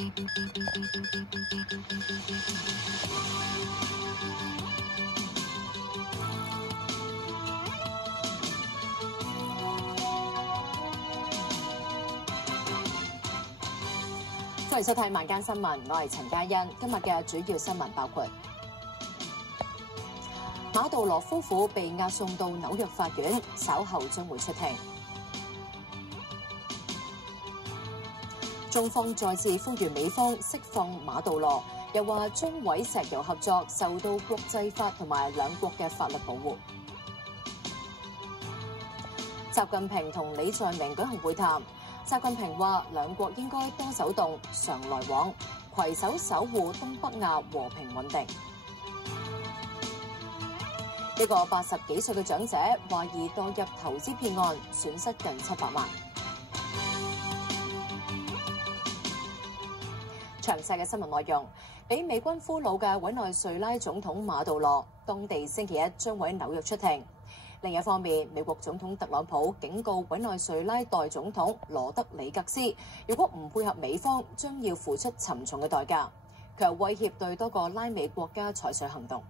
歡迎收睇晚間新聞，我係陳嘉欣。今日嘅主要新聞包括：馬杜羅夫婦被押送到紐約法院，稍後將會出庭。中方再次呼籲美方釋放馬杜羅，又話中委石油合作受到國際法同埋兩國嘅法律保護。習近平同李在明舉行會談。習近平話：兩國應該多走動、常來往，攜手守護東北亞和平穩定。一個80幾歲嘅長者懷疑墮入投資騙案，損失近700萬。詳細嘅新聞內容，被美軍俘虜嘅委內瑞拉總統馬杜羅，當地星期一將會喺紐約出庭。另一方面，美國總統特朗普警告委內瑞拉代總統羅德里格斯，如果唔配合美方，將要付出沉重嘅代價。佢又威脅對多個拉美國家採取行動。